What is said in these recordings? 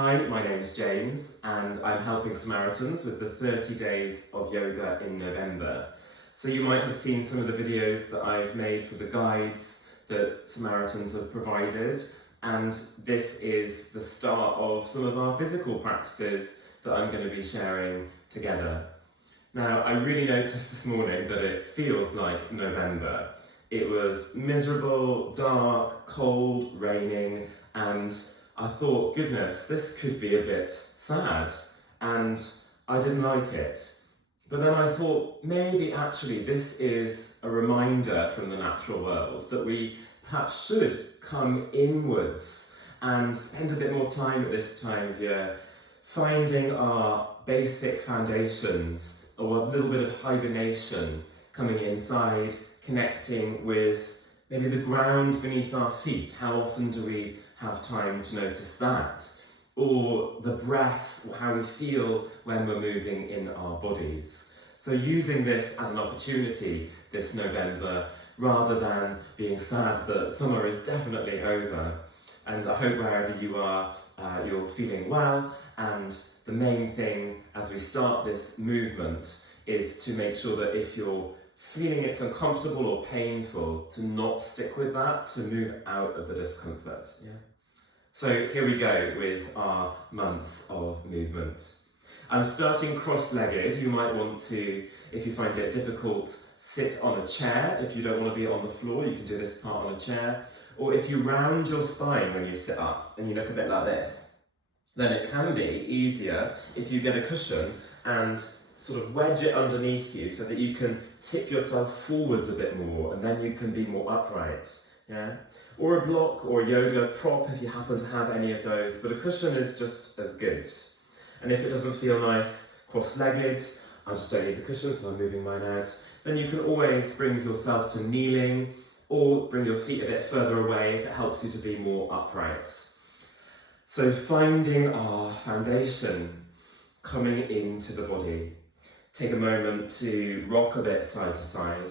Hi, my name is James and I'm helping Samaritans with the 30 days of yoga in November. So you might have seen some of the videos that I've made for the guides that Samaritans have provided, and this is the start of some of our physical practices that I'm going to be sharing together. Now, I really noticed this morning that it feels like November. It was miserable, dark, cold, raining, and I thought, goodness, this could be a bit sad, and I didn't like it. But then I thought, maybe actually this is a reminder from the natural world that we perhaps should come inwards and spend a bit more time at this time of year finding our basic foundations, or a little bit of hibernation, coming inside, connecting with maybe the ground beneath our feet. How often do we have time to notice that? Or the breath, or how we feel when we're moving in our bodies. So using this as an opportunity this November, rather than being sad that summer is definitely over. And I hope wherever you are, you're feeling well, and the main thing as we start this movement is to make sure that if you're feeling it's uncomfortable or painful, to not stick with that, to move out of the discomfort. Yeah. So here we go with our month of movement. I'm starting cross-legged. You might want to, if you find it difficult, sit on a chair. If you don't want to be on the floor, you can do this part on a chair. Or if you round your spine when you sit up and you look a bit like this, then it can be easier if you get a cushion and sort of wedge it underneath you so that you can tip yourself forwards a bit more, and then you can be more upright. Yeah? Or a block or a yoga prop if you happen to have any of those, but a cushion is just as good. And if it doesn't feel nice cross-legged, I just don't need the cushion, so I'm moving mine out, then you can always bring yourself to kneeling, or bring your feet a bit further away if it helps you to be more upright. So finding our foundation, coming into the body. Take a moment to rock a bit side to side.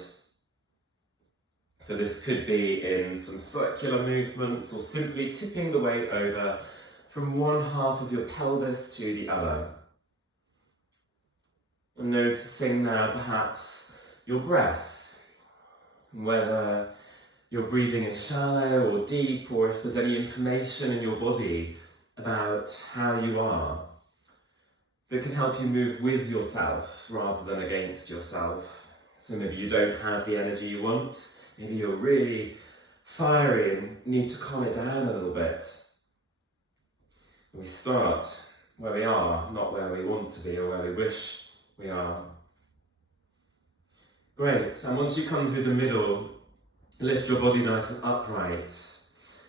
So this could be in some circular movements, or simply tipping the weight over from one half of your pelvis to the other. And noticing now perhaps your breath, whether your breathing is shallow or deep, or if there's any information in your body about how you are that can help you move with yourself rather than against yourself. So maybe you don't have the energy you want, maybe you're really fiery and need to calm it down a little bit. We start where we are, not where we want to be or where we wish we are. Great, and once you come through the middle, lift your body nice and upright.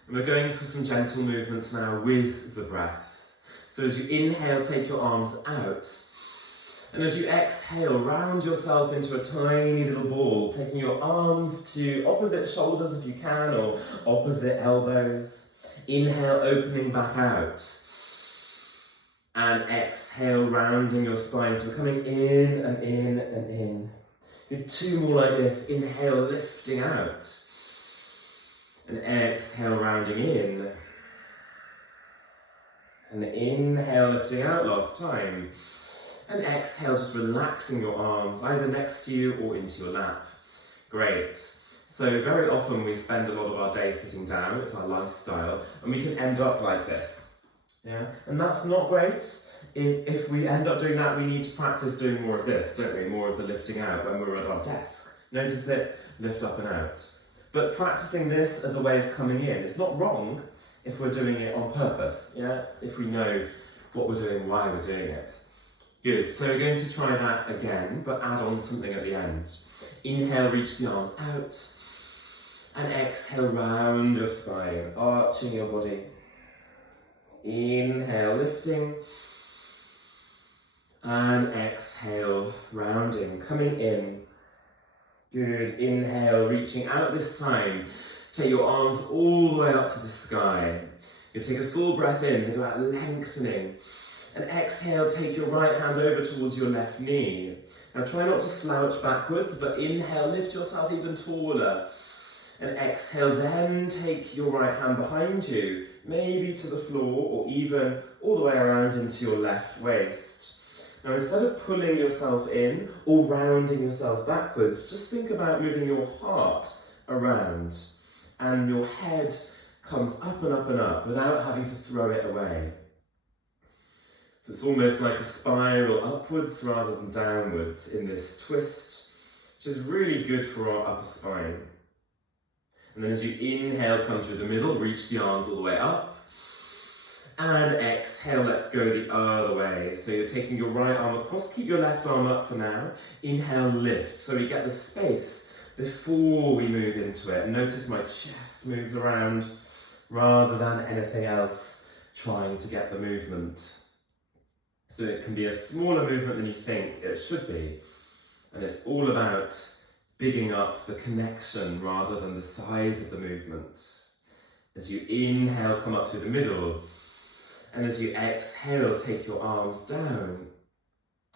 And we're going for some gentle movements now with the breath. So as you inhale, take your arms out. And as you exhale, round yourself into a tiny little ball, taking your arms to opposite shoulders if you can, or opposite elbows. Inhale, opening back out. And exhale, rounding your spine. So we're coming in and in and in. Do two more like this. Inhale, lifting out. And exhale, rounding in. And inhale, lifting out last time. And exhale, just relaxing your arms, either next to you or into your lap. Great. So very often we spend a lot of our day sitting down, it's our lifestyle, and we can end up like this. Yeah? And that's not great. If we end up doing that, we need to practice doing more of this, don't we? More of the lifting out when we're at our desk. Notice it, lift up and out. But practicing this as a way of coming in, it's not wrong if we're doing it on purpose, yeah? If we know what we're doing, why we're doing it. Good, so we're going to try that again, but add on something at the end. Inhale, reach the arms out. And exhale, round your spine, arching your body. Inhale, lifting. And exhale, rounding, coming in. Good, inhale, reaching out this time. Take your arms all the way up to the sky. You take a full breath in, think about lengthening. And exhale, take your right hand over towards your left knee. Now try not to slouch backwards, but inhale, lift yourself even taller. And exhale, then take your right hand behind you maybe to the floor or even all the way around into your left waist. Now instead of pulling yourself in or rounding yourself backwards, just think about moving your heart around and your head comes up and up and up without having to throw it away. So it's almost like a spiral upwards rather than downwards in this twist, which is really good for our upper spine. And then as you inhale, come through the middle, reach the arms all the way up. And exhale, let's go the other way. So you're taking your right arm across, keep your left arm up for now. Inhale, lift, so we get the space before we move into it. Notice my chest moves around rather than anything else trying to get the movement. So it can be a smaller movement than you think it should be. And it's all about bigging up the connection rather than the size of the movement. As you inhale, come up through the middle. And as you exhale, take your arms down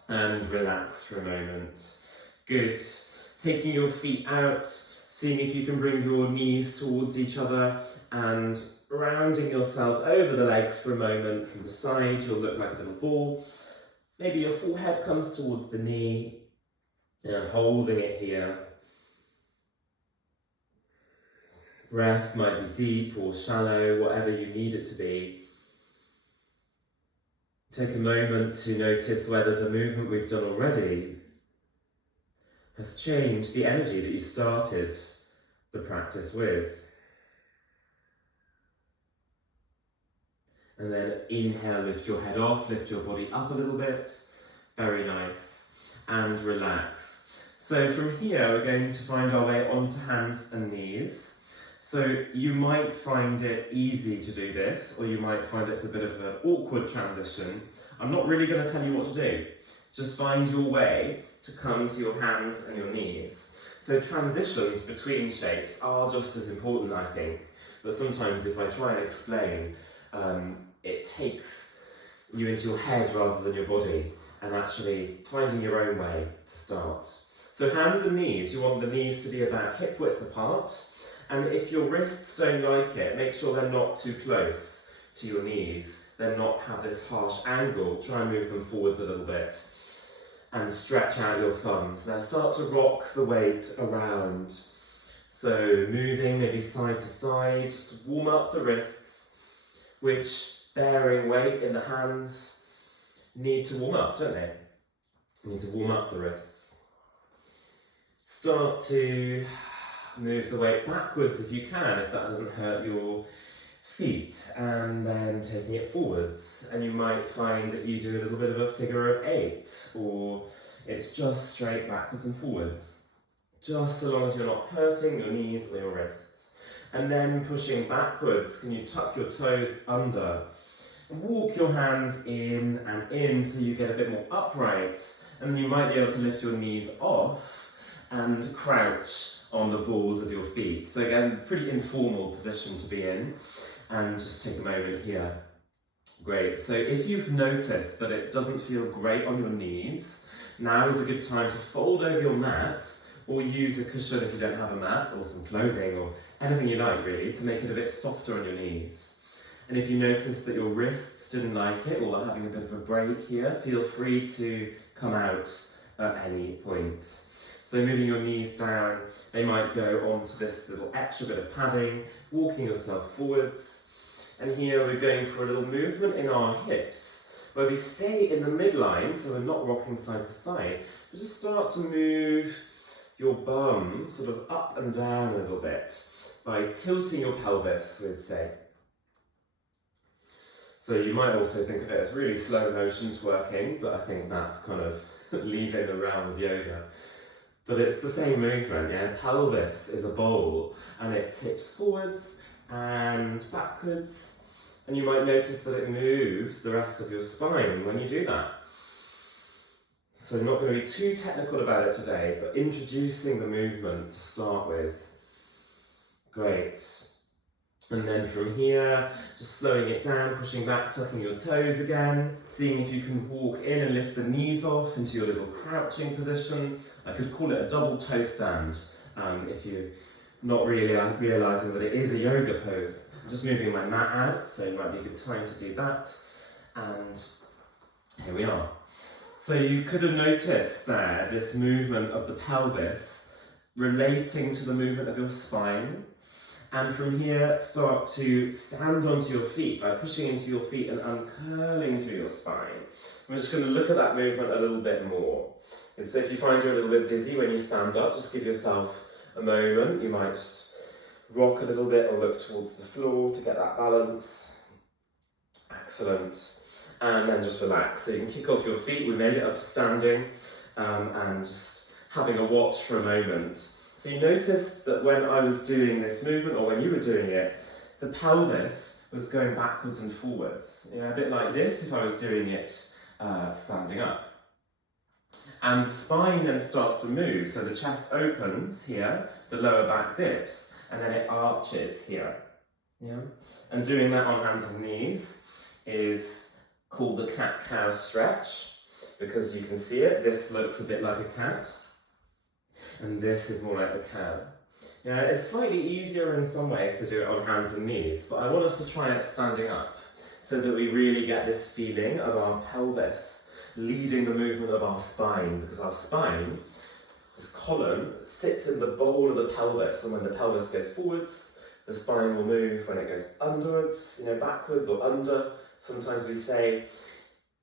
and relax for a moment. Good. Taking your feet out, seeing if you can bring your knees towards each other and rounding yourself over the legs for a moment. From the side, you'll look like a little ball. Maybe your forehead comes towards the knee and holding it here. Breath might be deep or shallow, whatever you need it to be. Take a moment to notice whether the movement we've done already has changed the energy that you started the practice with. And then inhale, lift your head off, lift your body up a little bit. Very nice. And relax. So from here, we're going to find our way onto hands and knees. So you might find it easy to do this, or you might find it's a bit of an awkward transition. I'm not really going to tell you what to do. Just find your way to come to your hands and your knees. So transitions between shapes are just as important, I think. But sometimes if I try and explain, it takes you into your head rather than your body, and actually finding your own way to start. So hands and knees, you want the knees to be about hip width apart. And if your wrists don't like it, make sure they're not too close to your knees. They're not have this harsh angle. Try and move them forwards a little bit. And stretch out your thumbs. Now start to rock the weight around. So moving maybe side to side, just to warm up the wrists, which bearing weight in the hands need to warm up, don't they? You need to warm up the wrists. Start to move the weight backwards if you can, if that doesn't hurt your feet, and then taking it forwards. And you might find that you do a little bit of a figure of 8, or it's just straight backwards and forwards. Just so long as you're not hurting your knees or your wrists. And then pushing backwards, can you tuck your toes under? Walk your hands in and in so you get a bit more upright, and then you might be able to lift your knees off and crouch on the balls of your feet. So again, pretty informal position to be in, and just take a moment here. Great, so if you've noticed that it doesn't feel great on your knees, now is a good time to fold over your mat, or use a cushion if you don't have a mat, or some clothing, or anything you like really, to make it a bit softer on your knees. And if you notice that your wrists didn't like it, or are having a bit of a break here, feel free to come out at any point. So moving your knees down, they might go onto this little extra bit of padding, walking yourself forwards. And here we're going for a little movement in our hips, where we stay in the midline, so we're not rocking side to side, but just start to move your bum sort of up and down a little bit by tilting your pelvis, we'd say. So you might also think of it as really slow motion twerking, but I think that's kind of leaving the realm of yoga. But it's the same movement, yeah? Pelvis is a bowl, and it tips forwards and backwards, and you might notice that it moves the rest of your spine when you do that. So I'm not going to be too technical about it today, but introducing the movement to start with. Great. And then from here, just slowing it down, pushing back, tucking your toes again, seeing if you can walk in and lift the knees off into your little crouching position. I could call it a double toe stand if you not really realising that it is a yoga pose. I'm just moving my mat out, so it might be a good time to do that. And here we are. So you could have noticed there this movement of the pelvis relating to the movement of your spine. And from here, start to stand onto your feet by pushing into your feet and uncurling through your spine. We're just going to look at that movement a little bit more. And so if you find you're a little bit dizzy when you stand up, just give yourself a moment. You might just rock a little bit or look towards the floor to get that balance. Excellent. And then just relax. So you can kick off your feet. We made it up to standing and just having a watch for a moment. So you noticed that when I was doing this movement, or when you were doing it, the pelvis was going backwards and forwards. You know, a bit like this if I was doing it standing up. And the spine then starts to move. So the chest opens here, the lower back dips, and then it arches here. Yeah? And doing that on hands and knees is called the cat-cow stretch, because you can see it. This looks a bit like a cat. And this is more like the cow. Yeah, it's slightly easier in some ways to do it on hands and knees, but I want us to try it standing up so that we really get this feeling of our pelvis leading the movement of our spine, because our spine, this column, sits in the bowl of the pelvis, and when the pelvis goes forwards, the spine will move. When it goes underwards, you know, backwards or under, sometimes we say,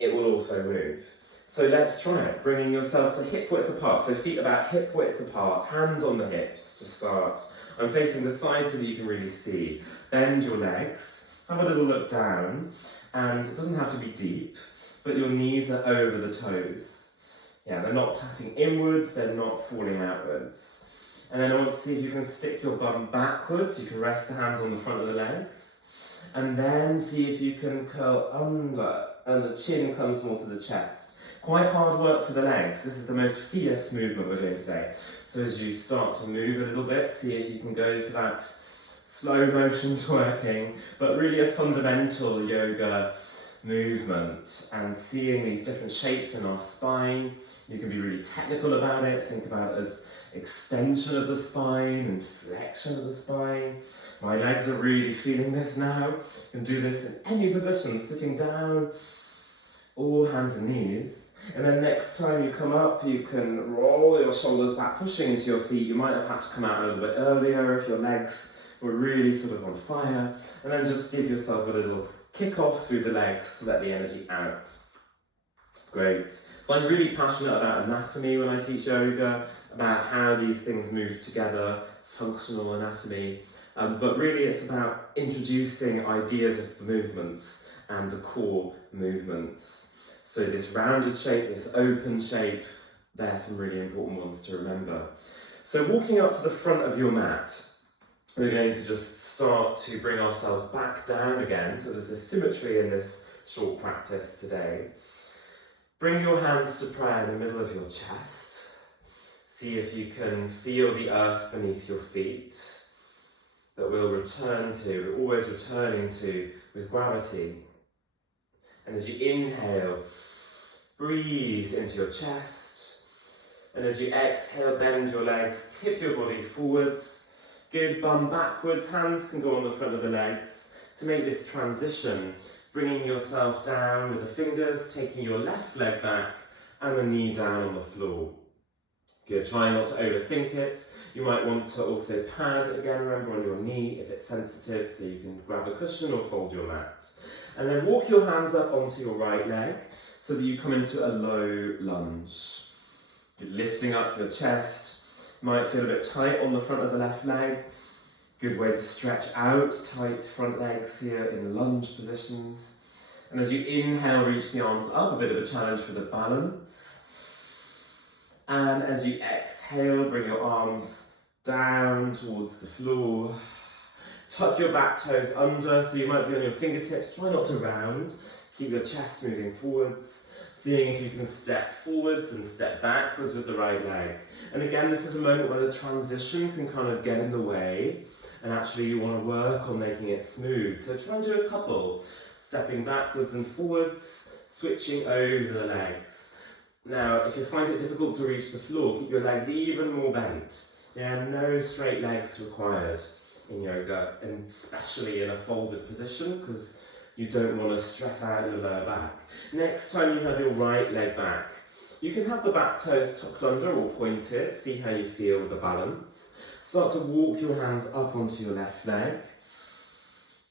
it will also move. So let's try it, bringing yourself to hip width apart. So feet about hip width apart, hands on the hips to start. I'm facing the side so that you can really see. Bend your legs, have a little look down, and it doesn't have to be deep, but your knees are over the toes. Yeah, they're not tapping inwards, they're not falling outwards. And then I want to see if you can stick your bum backwards. You can rest the hands on the front of the legs. And then see if you can curl under, and the chin comes more to the chest. Quite hard work for the legs. This is the most fierce movement we're doing today. So as you start to move a little bit, see if you can go for that slow motion twerking, but really a fundamental yoga movement, and seeing these different shapes in our spine. You can be really technical about it. Think about it as extension of the spine and flexion of the spine. My legs are really feeling this now. You can do this in any position, sitting down, or hands and knees. And then next time you come up, you can roll your shoulders back, pushing into your feet. You might have had to come out a little bit earlier if your legs were really sort of on fire. And then just give yourself a little kick off through the legs to let the energy out. Great. So I'm really passionate about anatomy when I teach yoga, about how these things move together, functional anatomy. But really it's about introducing ideas of the movements and the core movements. So this rounded shape, this open shape, they're some really important ones to remember. So walking up to the front of your mat, we're going to just start to bring ourselves back down again. So there's this symmetry in this short practice today. Bring your hands to prayer in the middle of your chest. See if you can feel the earth beneath your feet that we'll return to, we're always returning to with gravity. And as you inhale, breathe into your chest. And as you exhale, bend your legs, tip your body forwards. Good, bum backwards, hands can go on the front of the legs. To make this transition, bringing yourself down with the fingers, taking your left leg back and the knee down on the floor. Good, try not to overthink it. You might want to also pad again, remember, on your knee if it's sensitive, so you can grab a cushion or fold your mat. And then walk your hands up onto your right leg so that you come into a low lunge. Good, lifting up your chest. You might feel a bit tight on the front of the left leg. Good way to stretch out, tight front legs here in lunge positions. And as you inhale, reach the arms up, a bit of a challenge for the balance. And as you exhale, bring your arms down towards the floor. Tuck your back toes under, so you might be on your fingertips. Try not to round. Keep your chest moving forwards. Seeing if you can step forwards and step backwards with the right leg. And again, this is a moment where the transition can kind of get in the way. And actually you want to work on making it smooth. So try and do a couple. Stepping backwards and forwards, switching over the legs. Now, if you find it difficult to reach the floor, keep your legs even more bent. Yeah, no straight legs required in yoga, and especially in a folded position, because you don't want to stress out your lower back. Next time you have your right leg back, you can have the back toes tucked under or pointed, see how you feel with the balance. Start to walk your hands up onto your left leg.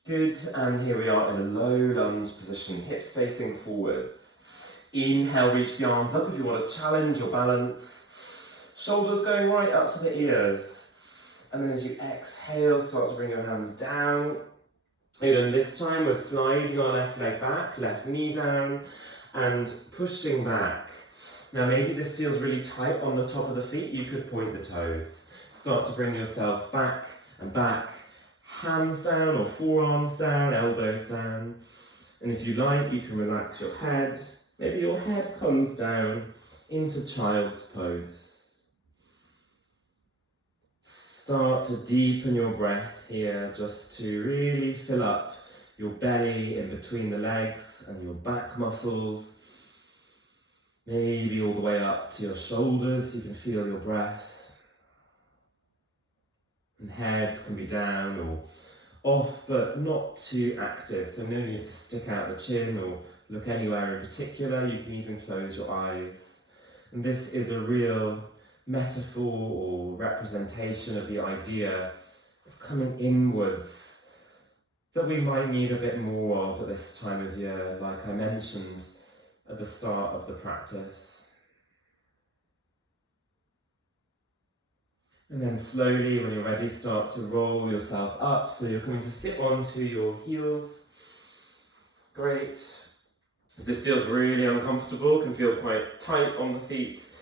Good, and here we are in a low lunge position, hips facing forwards. Inhale, reach the arms up if you want to challenge your balance. Shoulders going right up to the ears. And then as you exhale, start to bring your hands down. And this time we're sliding our left leg back, left knee down, and pushing back. Now maybe this feels really tight on the top of the feet, you could point the toes. Start to bring yourself back and back, hands down or forearms down, elbows down. And if you like, you can relax your head. Maybe your head comes down into child's pose. Start to deepen your breath here, just to really fill up your belly in between the legs and your back muscles. Maybe all the way up to your shoulders, you can feel your breath. And head can be down or off, but not too active, so no need to stick out the chin or look anywhere in particular. You can even close your eyes. And this is a real metaphor or representation of the idea of coming inwards that we might need a bit more of at this time of year, like I mentioned at the start of the practice. And then slowly, when you're ready, start to roll yourself up, so you're going to sit onto your heels. Great. If this feels really uncomfortable, can feel quite tight on the feet,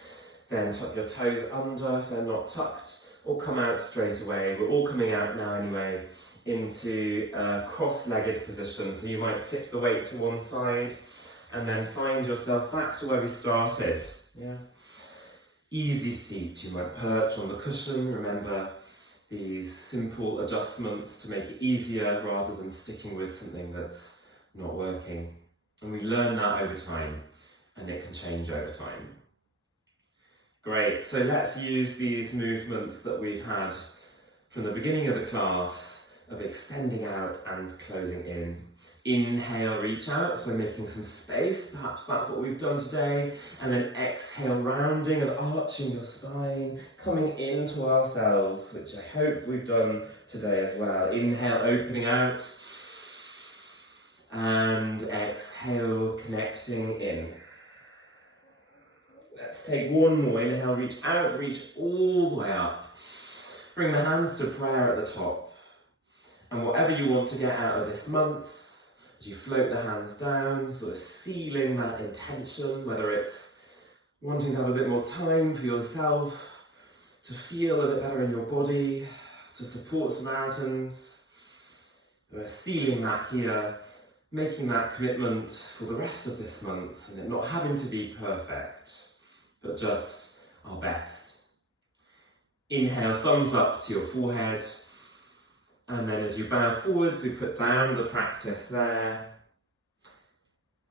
then tuck your toes under if they're not tucked, or come out straight away. We're all coming out now anyway into a cross-legged position, so you might tip the weight to one side and then find yourself back to where we started. Yeah. Easy seat, you might perch on the cushion. Remember these simple adjustments to make it easier rather than sticking with something that's not working. And we learn that over time, and it can change over time. Great, so let's use these movements that we've had from the beginning of the class of extending out and closing in. Inhale, reach out, so making some space, perhaps that's what we've done today. And then exhale, rounding and arching your spine, coming into ourselves, which I hope we've done today as well. Inhale, opening out. And exhale, connecting in. Let's take one more. Inhale, reach out, reach all the way up. Bring the hands to prayer at the top. And whatever you want to get out of this month, as you float the hands down, sort of sealing that intention, whether it's wanting to have a bit more time for yourself, to feel a bit better in your body, to support Samaritans. We're sealing that here, making that commitment for the rest of this month, and it not having to be perfect, but just our best. Inhale, thumbs up to your forehead. And then as you bow forwards, we put down the practice there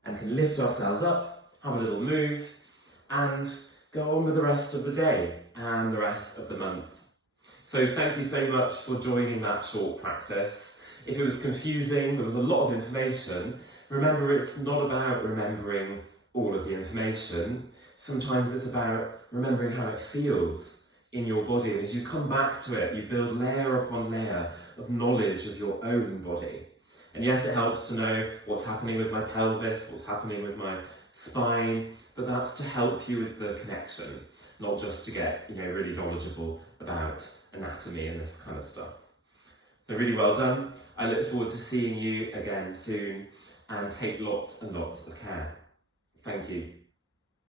and can lift ourselves up, have a little move, and go on with the rest of the day and the rest of the month. So thank you so much for joining that short practice. If it was confusing, there was a lot of information. Remember, it's not about remembering all of the information. Sometimes it's about remembering how it feels in your body, and as you come back to it, you build layer upon layer of knowledge of your own body. And yes, it helps to know what's happening with my pelvis, what's happening with my spine, but that's to help you with the connection, not just to get, really knowledgeable about anatomy and this kind of stuff. So really well done. I look forward to seeing you again soon, and take lots and lots of care. Thank you.